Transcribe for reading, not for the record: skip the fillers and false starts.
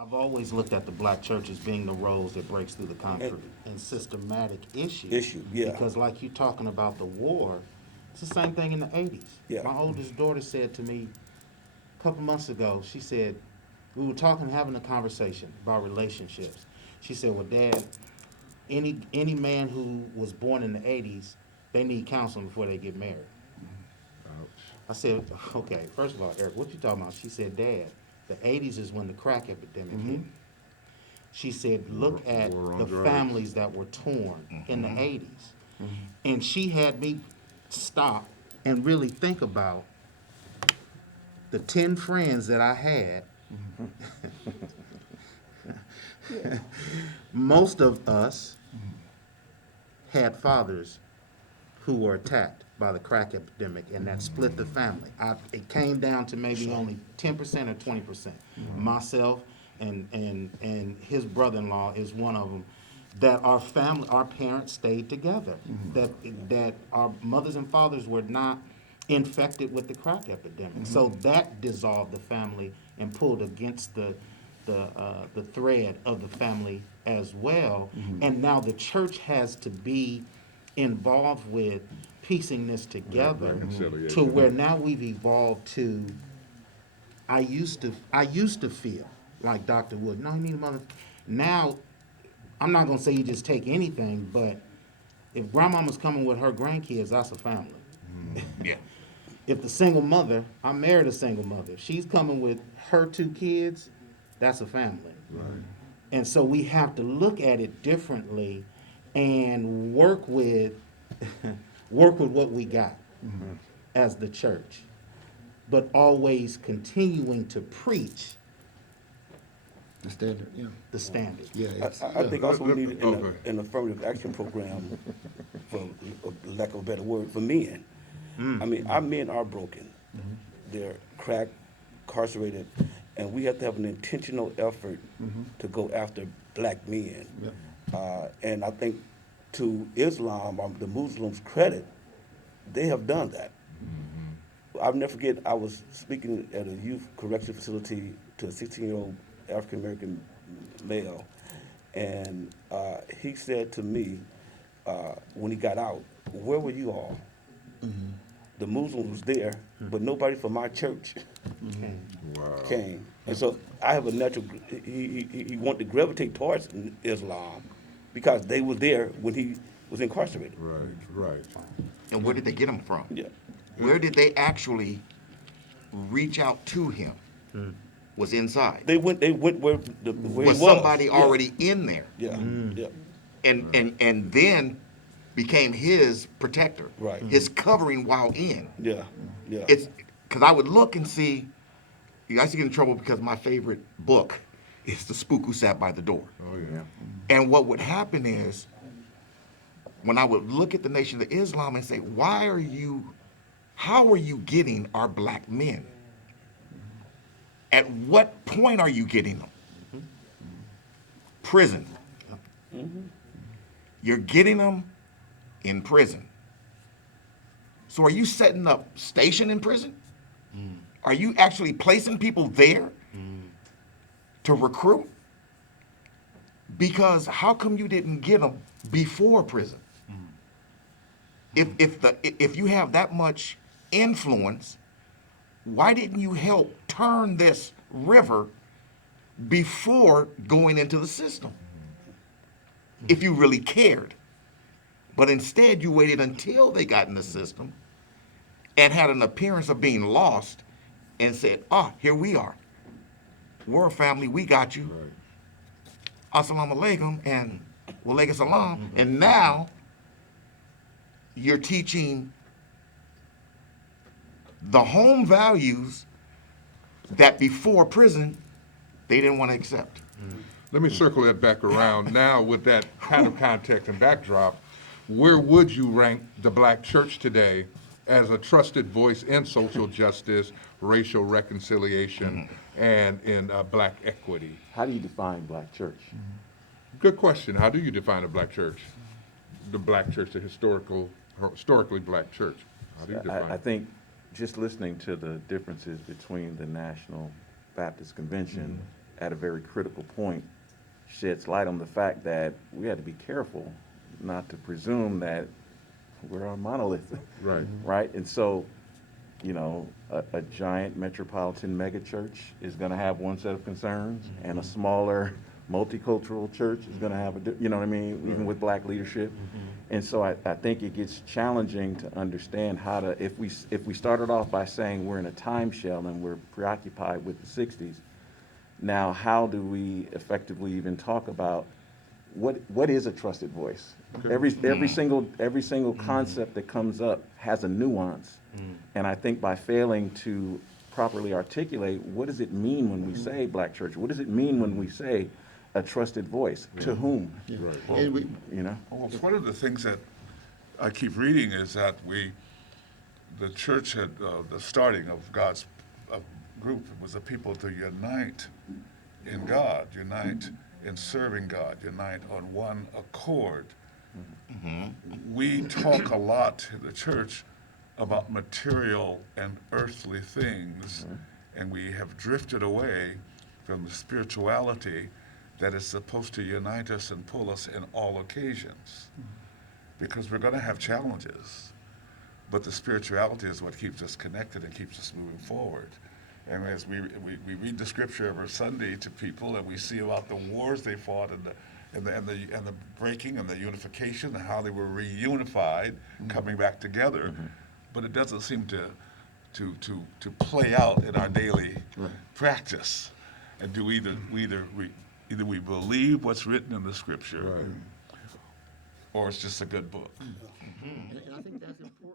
I've always looked at the black church as being the rose that breaks through the concrete and systematic Issue, yeah. Because like you talking about the war, it's the same thing in the 80s. Yeah. My oldest daughter said to me a couple months ago, she said, we were talking, having a conversation about relationships. She said, well, Dad, any man who was born in the 80s, they need counseling before they get married. I said, okay, first of all, Eric, what you talking about? She said, Dad, the 80s is when the crack epidemic hit. She said, look at War on the drugs. families that were torn in the 80s. And she had me stop and really think about the 10 friends that I had. Most of us had fathers who were attacked by the crack epidemic, and that split the family. It came down to maybe only 10% or 20%. Myself and his brother-in-law is one of them. That our family, our parents stayed together. That our mothers and fathers were not infected with the crack epidemic. So that dissolved the family and pulled against the thread of the family as well. And now the church has to be involved with piecing this together reconciliation. to where now we've evolved to. I used to feel like Dr. Wood. No, you need a mother. Now, I'm not gonna say you just take anything, but if grandmama's coming with her grandkids, that's a family. Yeah. If the single mother, I married a single mother, she's coming with her 2 kids, that's a family. And so we have to look at it differently and work with what we got as the church, but always continuing to preach The standard, yeah. the standard. Yeah, it's, I think also we need Okay. an affirmative action program, for lack of a better word, for men. I mean, our men are broken. They're cracked, incarcerated, and we have to have an intentional effort to go after black men. And I think to Islam, the Muslims' credit, they have done that. I'll never forget, I was speaking at a youth correction facility to a 16-year-old African-American male, and he said to me, when he got out, where were you all? The Muslims was there, but nobody from my church Wow. came. And so I have a natural, he wanted to gravitate towards Islam because they were there when he was incarcerated. Right. And where did they get him from? Yeah. Where did they actually reach out to him? Was inside. They went where he Was was. somebody Yeah. already in there? Yeah, yeah. And then became his protector. Right. His covering while in. Yeah, yeah. It's because I would look and see. You guys get in trouble because my favorite book is The Spook Who Sat by the Door. Oh, yeah. And what would happen is, when I would look at the Nation of Islam and say, how are you getting our black men? At what point are you getting them? Prison. You're getting them in prison. So are you setting up station in prison? Are you actually placing people there to recruit? Because how come you didn't get them before prison? If you have that much influence, why didn't you help turn this river before going into the system? If you really cared. But instead you waited until they got in the system and had an appearance of being lost and said, here we are. We're a family, we got you. Assalamu alaikum and wa alaikum salam. And now you're teaching the home values that before prison they didn't want to accept. Let me circle that back around now with that kind of context and backdrop. Where would you rank the black church today as a trusted voice in social justice, racial reconciliation, and in black equity? How do you define black church? Good question. How do you define a black church? The black church, the historically black church. How do you define I it? think just listening to the differences between the National Baptist Convention at a very critical point, sheds light on the fact that we had to be careful not to presume that we're a monolith. Right. Right? And so, you know, a giant metropolitan megachurch is going to have one set of concerns, and a smaller multicultural church is going to have you know what I mean, even with black leadership. And so I think it gets challenging to understand how to, if we started off by saying we're in a time shell and we're preoccupied with the 60s, now how do we effectively even talk about what is a trusted voice? Every single concept that comes up has a nuance. And I think by failing to properly articulate, what does it mean when we say black church? What does it mean when we say a trusted voice? To whom? And we, You know? Well, one of the things that I keep reading is that the church had, the starting of God's group was a people to unite in God, unite in serving God, unite on one accord. We talk a lot in the church about material and earthly things, and we have drifted away from the spirituality that is supposed to unite us and pull us in all occasions. Because we're going to have challenges, but the spirituality is what keeps us connected and keeps us moving forward. And as we read the scripture every Sunday to people, and we see about the wars they fought and the breaking and the unification and how they were reunified, coming back together, but it doesn't seem to play out in our daily practice. And do either we believe what's written in the scripture, or it's just a good book. and I think that's important.